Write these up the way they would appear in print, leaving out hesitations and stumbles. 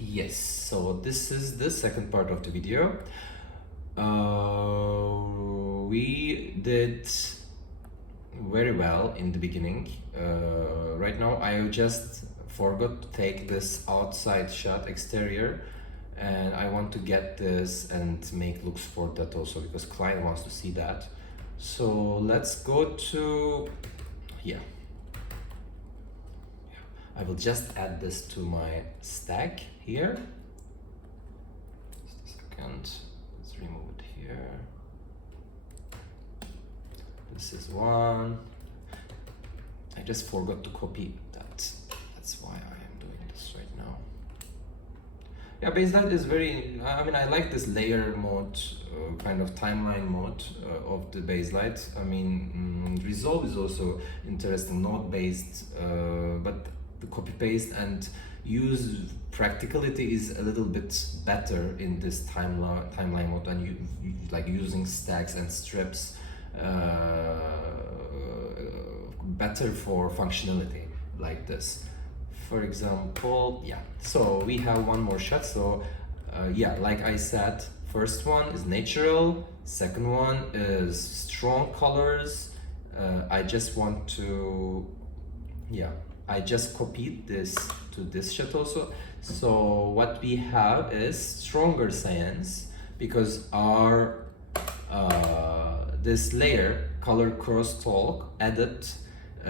Yes, so this is the second part of the video. We did very well in the beginning. Right now I just forgot to take this outside shot exterior, and I want to get this and make looks for that also because client wants to see that. So let's go to, yeah. I will just add this to my stack here. Just a second, let's remove it here. This is one. I just forgot to copy that. That's why I am doing this right now. Yeah, Baselight is very, I mean, I like this layer mode, kind of timeline mode of the Baselight. I mean, Resolve is also interesting, node-based, but the copy paste and use practicality is a little bit better in this timeline mode, and you like using stacks and strips better for functionality like this. For example, yeah, so we have one more shot. So yeah, like I said, first one is natural, second one is strong colors. I just want to, yeah, I just copied this to this shot also. So what we have is stronger cyans because our this layer color crosstalk added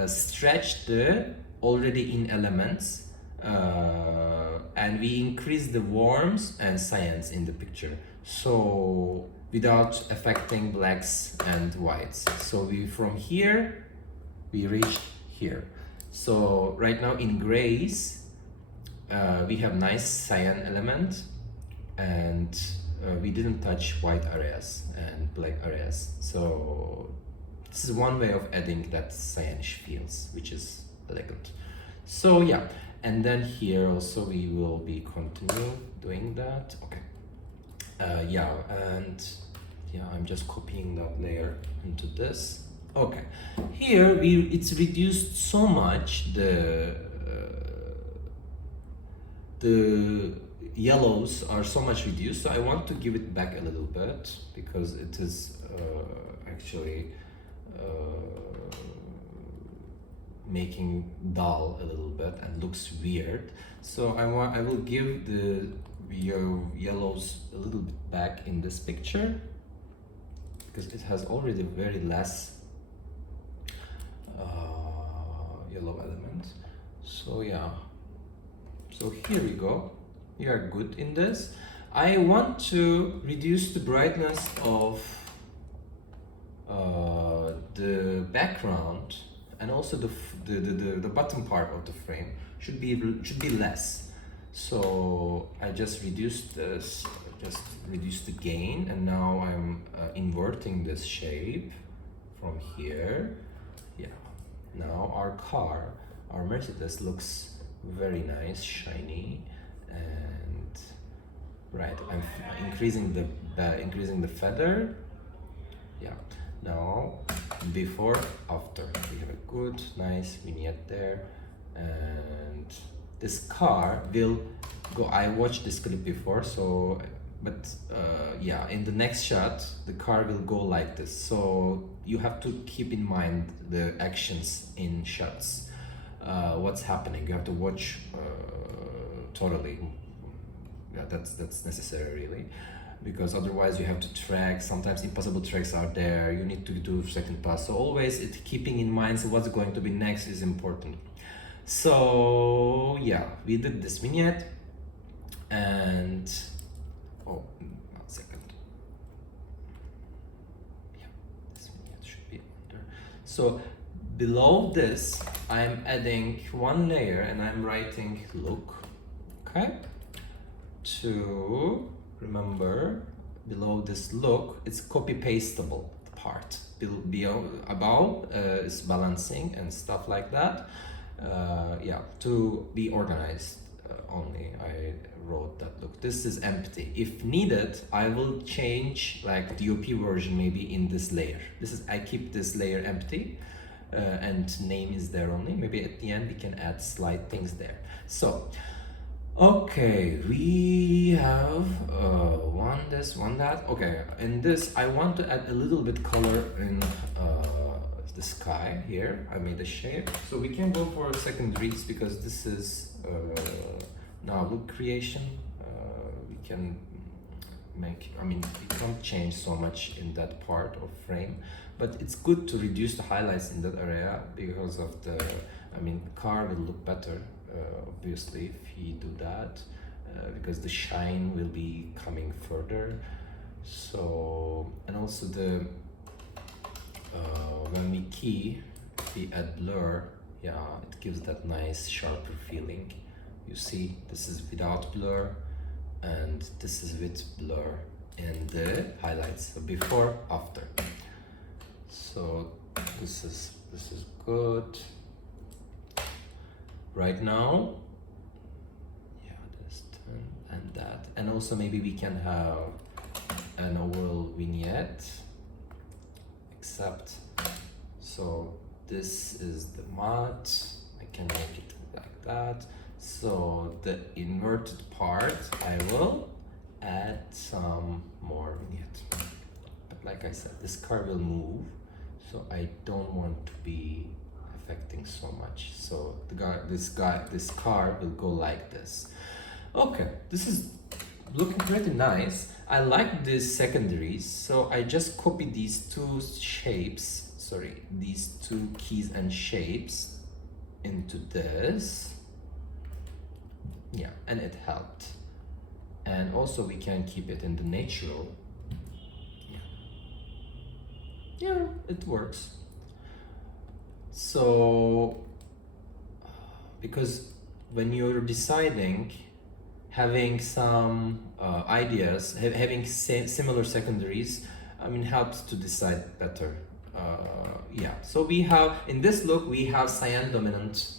stretched the already in elements and we increase the warms and cyans in the picture, so without affecting blacks and whites. So we from here we reached here. So right now in grays we have nice cyan element, and we didn't touch white areas and black areas. So this is one way of adding that cyanish feels, which is elegant. So yeah, and then here also we will be continue doing that. Okay. Yeah, and yeah, I'm just copying that layer into this. Okay, here it's reduced so much, the yellows are so much reduced, so I want to give it back a little bit because it is actually making dull a little bit and looks weird. So I will give the yellows a little bit back in this picture because it has already very less yellow element. So yeah, so here we go. We are good in this. I want to reduce the brightness of the background, and also the bottom part of the frame should be less. So I just reduced this, just reduced the gain, and now I'm inverting this shape from here. Yeah, now our Mercedes looks very nice, shiny, and right, I'm increasing the feather. Yeah, now before, after, we have a good nice vignette there, and this car will go. I watched this clip before, so but yeah, in the next shot the car will go like this. So you have to keep in mind the actions in shots, what's happening. You have to watch totally. Yeah, that's necessary really, because otherwise you have to track. Sometimes impossible tracks are there. You need to do second pass. So always keeping in mind what's going to be next is important. So yeah, we did this vignette, and oh, 1 second. Yeah, this vignette should be under. So below this, I'm adding one layer and I'm writing look. Okay. To remember, below this look, it's copy pastable part. Above is balancing and stuff like that. Yeah, to be organized only, I wrote that look. This is empty. If needed, I will change like DOP version maybe in this layer. I keep this layer empty and name is there only. Maybe at the end we can add slight things there. So Okay, we have one this, one that. Okay, in this I want to add a little bit color in the sky here. I made a shape, so we can go for secondaries because this is now look creation. We can make, I mean, we can't change so much in that part of frame, but it's good to reduce the highlights in that area because of the, I mean, car will look better obviously if we do that because the shine will be coming further. So, and also the when we key, if we add blur, yeah, it gives that nice sharper feeling. You see, this is without blur and this is with blur in the highlights, so before, after. So this is good. Right now, yeah, this and that, and also maybe we can have an overall vignette, except, so this is the matte, I can make it like that. So the inverted part, I will add some more vignette. But like I said, this car will move, so I don't want to be affecting so much. So this car will go like this. Okay, this is looking pretty nice. I like these secondaries, so I just copy these two shapes, sorry, these two keys and shapes into this. Yeah, and it helped. And also we can keep it in the natural. Yeah, it works. So, because when you're deciding, having some ideas, having similar secondaries, I mean, helps to decide better. Yeah, so we have, in this look, we have cyan dominant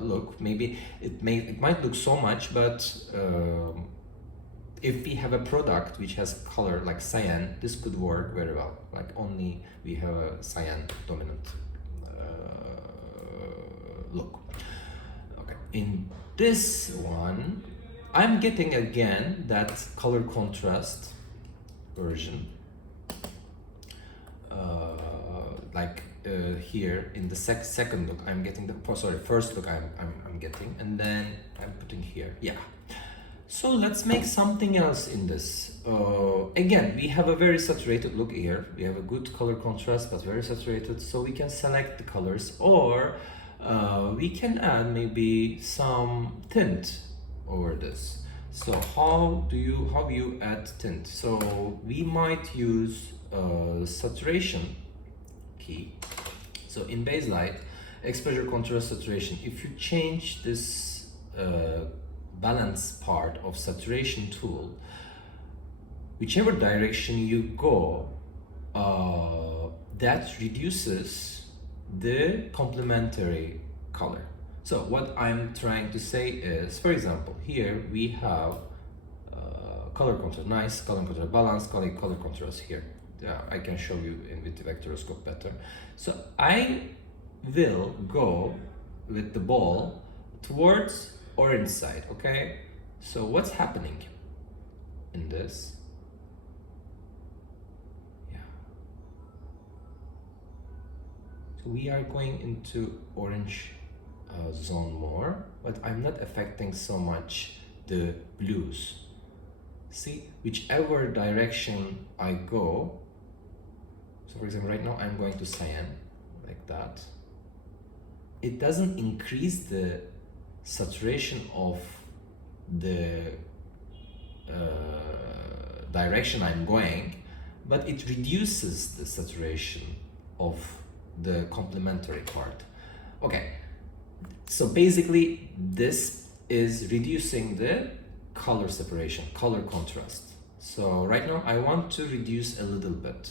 look. Maybe it might look so much, but if we have a product which has color like cyan, this could work very well. Like only we have a cyan dominant look. Okay, in this one, I'm getting again that color contrast version. Here in the second look, I'm getting the first look I'm getting, and then I'm putting here. Yeah. So let's make something else in this. Again, we have a very saturated look here. We have a good color contrast, but very saturated. So we can select the colors, or we can add maybe some tint over this. So how you add tint? So we might use saturation key. So in Baselight, exposure, contrast, saturation, if you change this balance part of saturation tool, whichever direction you go, that reduces the complementary color. So what I'm trying to say is, for example, here we have color contrast, nice color contrast, balance color contrast here. I can show you with the vectoroscope better. So I will go with the ball towards orange side, okay? So what's happening in this? Yeah. So we are going into orange zone more, but I'm not affecting so much the blues. See, whichever direction I go, so for example, right now I'm going to cyan, like that. It doesn't increase the saturation of the direction I'm going, but it reduces the saturation of the complementary part. Okay, so basically this is reducing the color separation, color contrast. So right now I want to reduce a little bit.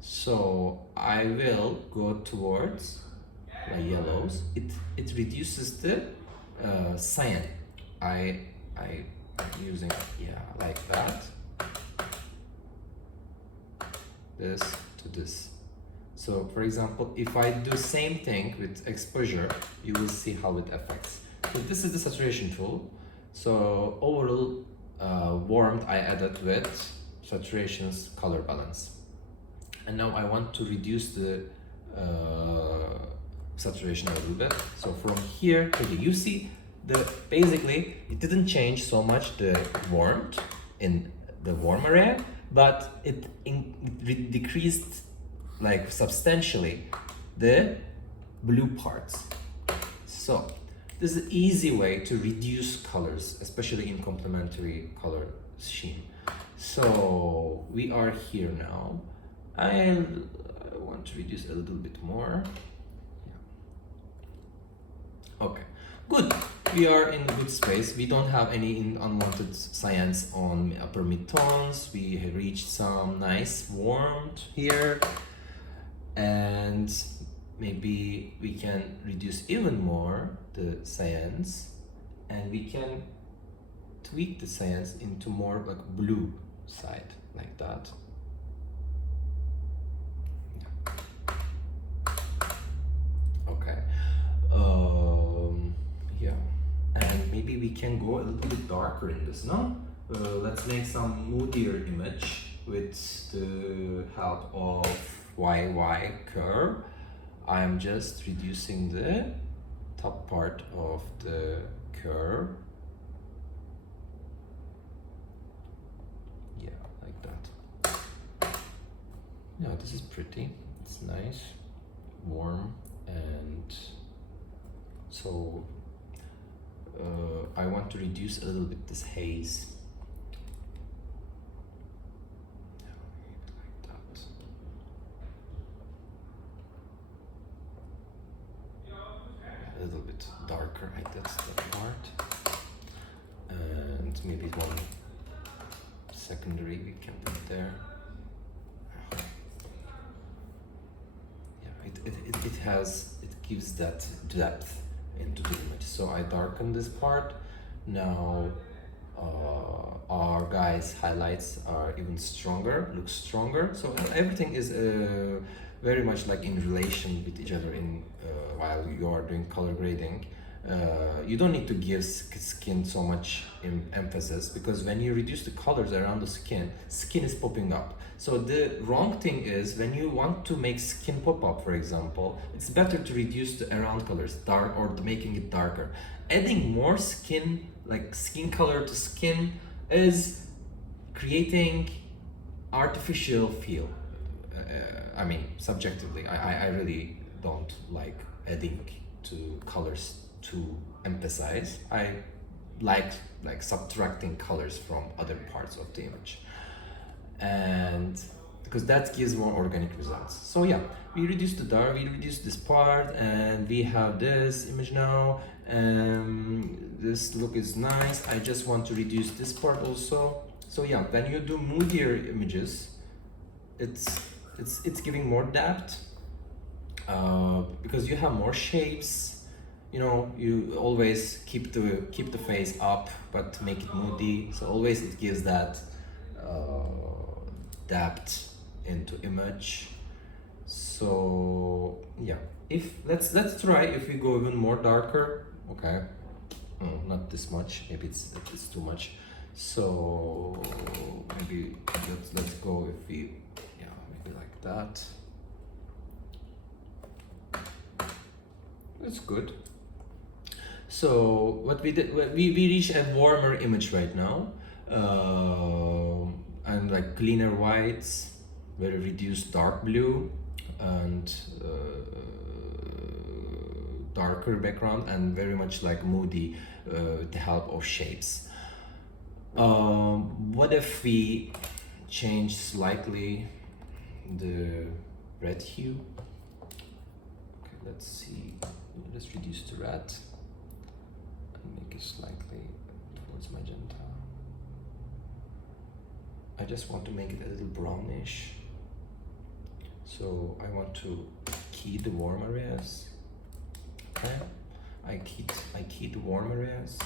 So I will go towards my yellows. It reduces the cyan. I'm using, yeah, like that. This to this. So for example, if I do same thing with exposure, you will see how it affects. So this is the saturation tool. So overall warmth I added with saturations, color balance. And now I want to reduce the saturation a little bit. So from here to here, you see basically it didn't change so much the warmth in the warm area, but it decreased like substantially the blue parts. So this is an easy way to reduce colors, especially in complementary color scheme. So we are here now. I want to reduce a little bit more. Yeah. Okay, good. We are in a good space. We don't have any unwanted cyans on upper mid-tones. We have reached some nice warmth here. And maybe we can reduce even more the cyans, and we can tweak the cyans into more like blue side, like that. Okay. Yeah, and maybe we can go a little bit darker in this, no? Let's make some moodier image with the help of YY curve. I'm just reducing the top part of the curve. Yeah, like that. Yeah, this is pretty. It's nice, warm, and so I want to reduce a little bit this haze. A little bit darker, right? That's the part, and maybe one secondary we can put there. Yeah, it gives that depth into the image. So I darken this part. Now our guys' highlights are even stronger, looks stronger. So everything is very much like in relation with each other in while you are doing color grading. You don't need to give skin so much emphasis, because when you reduce the colors around the skin is popping up. So the wrong thing is, when you want to make skin pop up, for example, it's better to reduce the around colors, dark, or making it darker. Adding more skin, like skin color to skin, is creating artificial feel. I mean, subjectively, I really don't like adding to colors to emphasize. I like subtracting colors from other parts of the image, and because that gives more organic results. So yeah, we reduce the dark, we reduce this part, and we have this image now. This look is nice. I just want to reduce this part also. So yeah, when you do moodier images, it's giving more depth, because you have more shapes. You know, you always keep the face up, but make it moody. So always it gives that depth into image. So yeah, if let's try if we go even more darker. Okay, not this much. Maybe it's too much. So maybe let's go if we, yeah, maybe like that. That's good. So what we did, we reached a warmer image right now, and like cleaner whites, very reduced dark blue, and darker background, and very much like moody with the help of shapes. What if we change slightly the red hue? Okay, let's see. Let's reduce the red and make it slightly towards magenta. I just want to make it a little brownish. So I want to key the warm areas. Okay, I keyed the warm areas,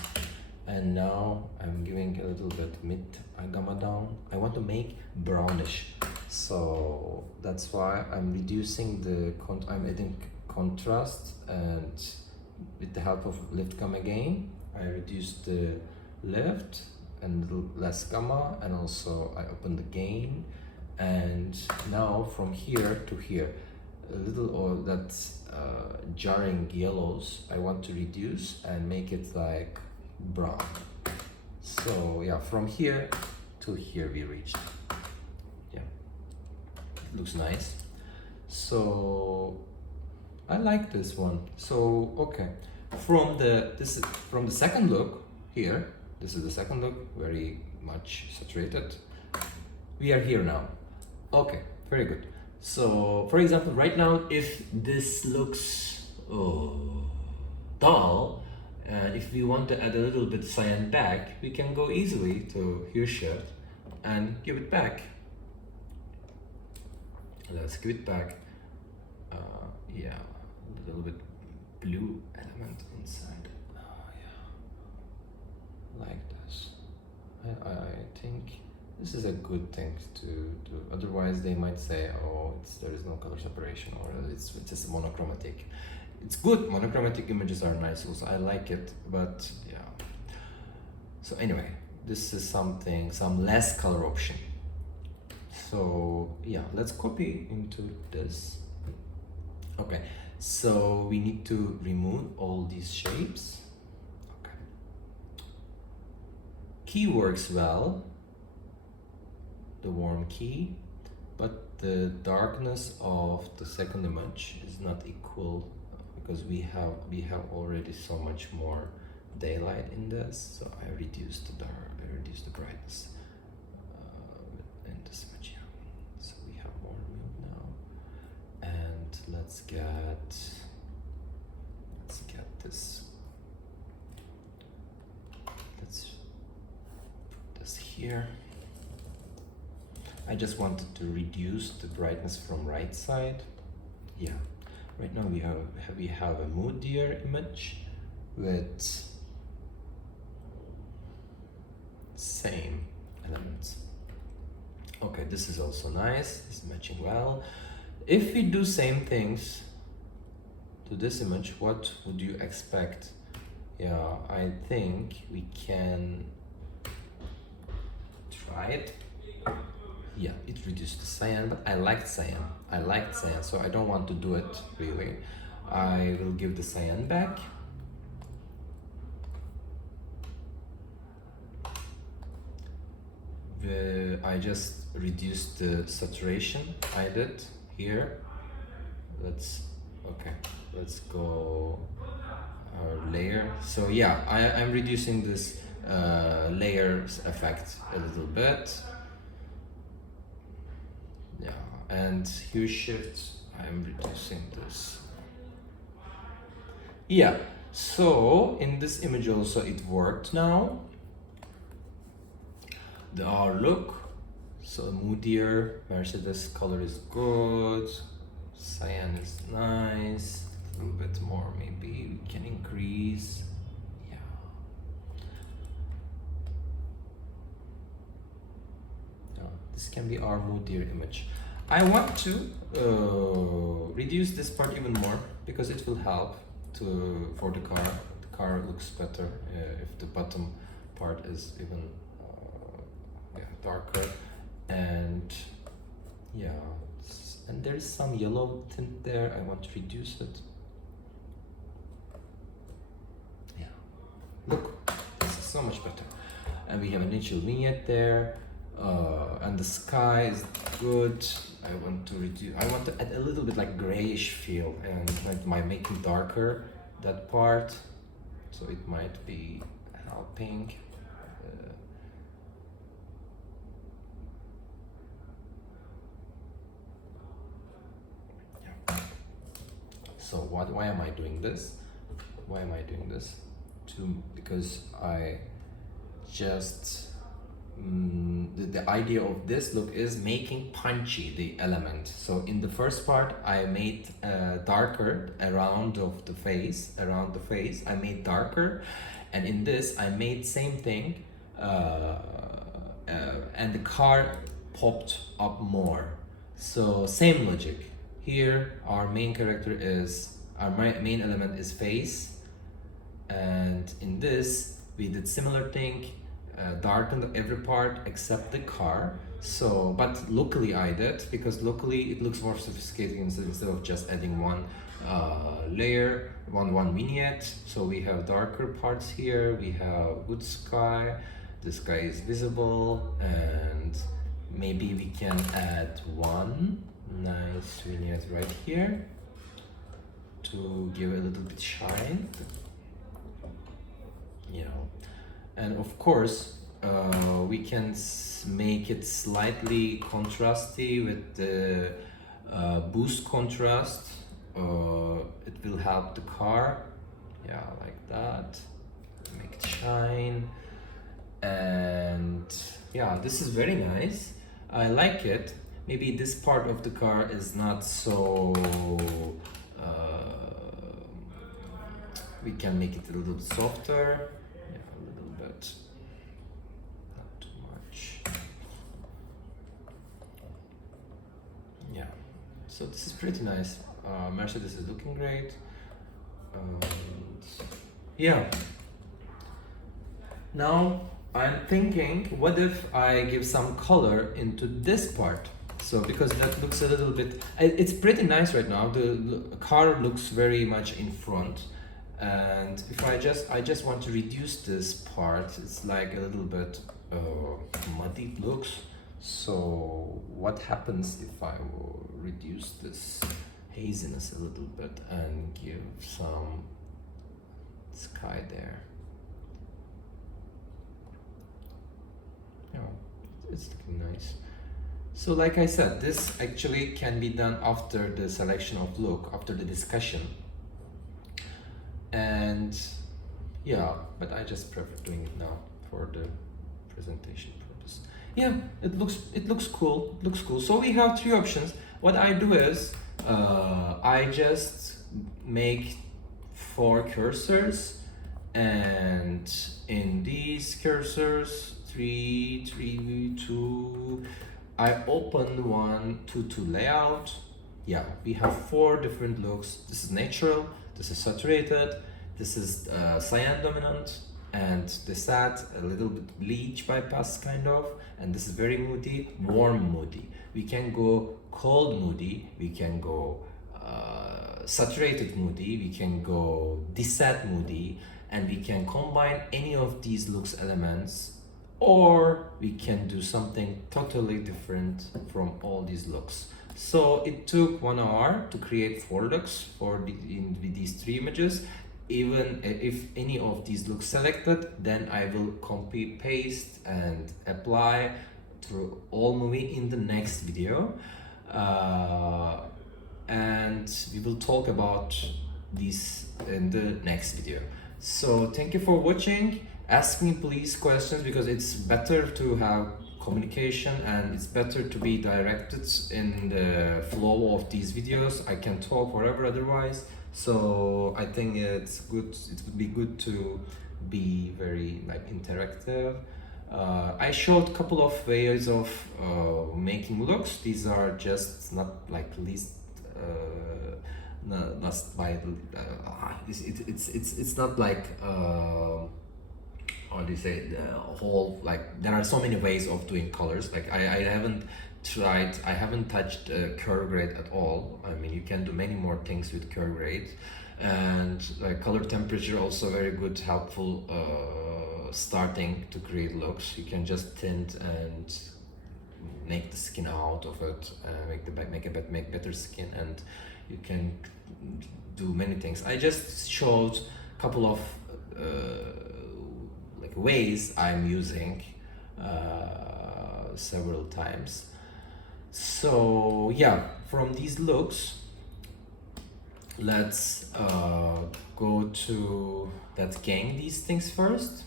and now I'm giving a little bit mid gamma down. I want to make brownish, so that's why I'm reducing the I'm adding contrast, and with the help of lift gamma again, I reduced the lift and a little less gamma, and also I open the gain, and now from here to here, a little or that jarring yellows I want to reduce and make it like brown. So yeah, from here to here we reached. Yeah, it looks nice. So I like this one. So okay, from the second look here, this is the second look, very much saturated. We are here now. Okay, very good. So for example, right now, if this looks dull, and if we want to add a little bit cyan back, we can go easily to hue shift and give it back. Let's give it back. Yeah, a little bit blue element inside. Yeah, like this. I think this is a good thing to do. Otherwise, they might say, "Oh, there is no color separation," or it's just monochromatic. It's good. Monochromatic images are nice. Also, I like it. But yeah. So anyway, this is some less color option. So yeah, let's copy into this. Okay, so we need to remove all these shapes. Okay. Key works well, the warm key, but the darkness of the second image is not equal because we have already so much more daylight in this. So I reduced the brightness in this image. Yeah. So we have more removed now, and let's get this. Let's put this here. I just wanted to reduce the brightness from right side. Yeah, right now we have a moodier image with same elements. Okay, this is also nice. It's matching well. If we do same things to this image, what would you expect? Yeah, I think we can try it. Yeah, it reduced the cyan, but I liked cyan. So I don't want to do it really. I will give the cyan back. I just reduced the saturation. I did here. Let's go layer. So yeah, I'm reducing this layers effect a little bit. Yeah, and hue shift, I'm reducing this. Yeah, so in this image also it worked now. Our look, so moodier, Mercedes color is good, cyan is nice, a little bit more maybe we can increase. Yeah. This can be our moodier image. I want to reduce this part even more because it will help for the car. The car looks better if the bottom part is even darker, and yeah, and there's some yellow tint there. I want to reduce it. Yeah, look, this is so much better. And we have an initial vignette there, and the sky is good. I want to add a little bit like grayish feel, and like making darker that part, so it might be helping. So why am I doing this? Because I just the idea of this look is making punchy the element. So in the first part I made darker around the face. I made darker, and in this I made same thing, and the car popped up more. So same logic. Here our main main element is face, and in this we did similar thing, darkened every part except the car. So, but locally I did, because locally it looks more sophisticated instead of just adding one layer, one vignette. So we have darker parts here, we have good sky, the sky is visible, and maybe we can add one nice vignette right here to give a little bit shine, you know. And of course we can make it slightly contrasty with the boost contrast. It will help the car, yeah, like that, make it shine. And yeah, this is very nice, I like it. Maybe this part of the car is not so we can make it a little bit softer, yeah, a little bit, not too much. Yeah, so this is pretty nice. Mercedes is looking great. Yeah, now I'm thinking, what if I give some color into this part? So because that looks a little bit, it's pretty nice right now. The car looks very much in front, and if I just want to reduce this part, it's like a little bit muddy looks. So what happens if I will reduce this haziness a little bit and give some sky there? Yeah, it's looking nice. So like I said, this actually can be done after the selection of look, after the discussion. And yeah, but I just prefer doing it now for the presentation purpose. Yeah, it looks cool. It looks cool. So we have three options. What I do is I just make 4 cursors, and in these cursors, 3, 2, I open 1, 2 layout. Yeah, we have 4 different looks. This is natural, this is saturated, this is cyan dominant, and this add a little bit bleach bypass kind of, and this is very moody, warm moody. We can go cold moody, we can go saturated moody, we can go desat moody, and we can combine any of these looks elements, or we can do something totally different from all these looks. So it took 1 hour to create 4 looks with these 3 images. Even if any of these looks selected, then I will copy, paste, and apply through all movie in the next video. And we will talk about this in the next video. So thank you for watching. Ask me please questions, because it's better to have communication and it's better to be directed in the flow of these videos. I can talk forever otherwise. So I think it's good, it would be good to be very like interactive. I showed a couple of ways of making looks. These are just not like least not by it's not like how do you say, the whole, like there are so many ways of doing colors. Like I haven't touched curve grade at all. I mean, you can do many more things with curve grade, and like color temperature also very good, helpful starting to create looks. You can just tint and make the skin out of it, make better skin, and you can do many things. I just showed a couple of like ways I'm using several times. So yeah, from these looks, let's gang these things first,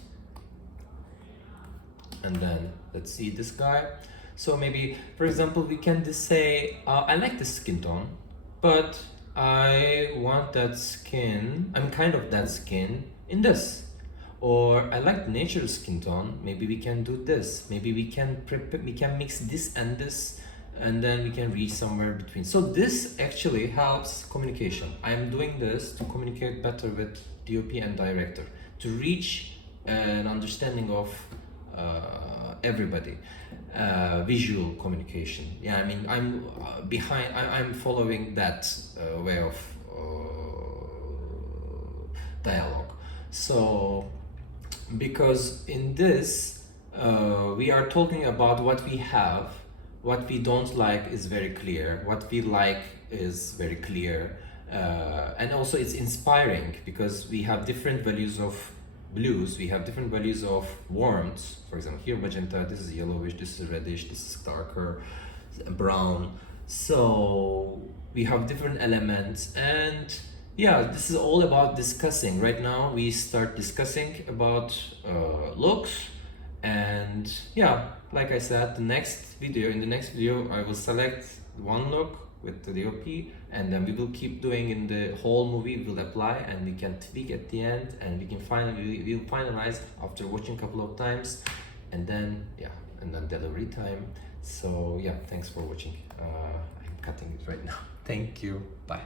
and then let's see this guy. So maybe, for example, we can just say, I like the skin tone, but I want that skin, I'm kind of that skin in this. Or I like the natural skin tone, maybe we can do this. Maybe we can mix this, and then we can reach somewhere between. So this actually helps communication. I'm doing this to communicate better with DOP and director, to reach an understanding of everybody. Visual communication. Yeah, I mean, I'm following that way of dialogue. So, because in this, we are talking about what we have, what we don't like is very clear, what we like is very clear, and also it's inspiring because we have different values of blues, we have different values of warmth. For example, here magenta, this is yellowish, this is reddish, this is darker, brown. So we have different elements, and yeah, this is all about discussing. Right now we start discussing about looks, and yeah, like I said, in the next video I will select one look with the DOP, and then we will keep doing in the whole movie. We'll apply and we can tweak at the end, and we'll finalize after watching a couple of times, and then yeah, and then delivery time. So yeah, thanks for watching. I'm cutting it right now. Thank you. Bye.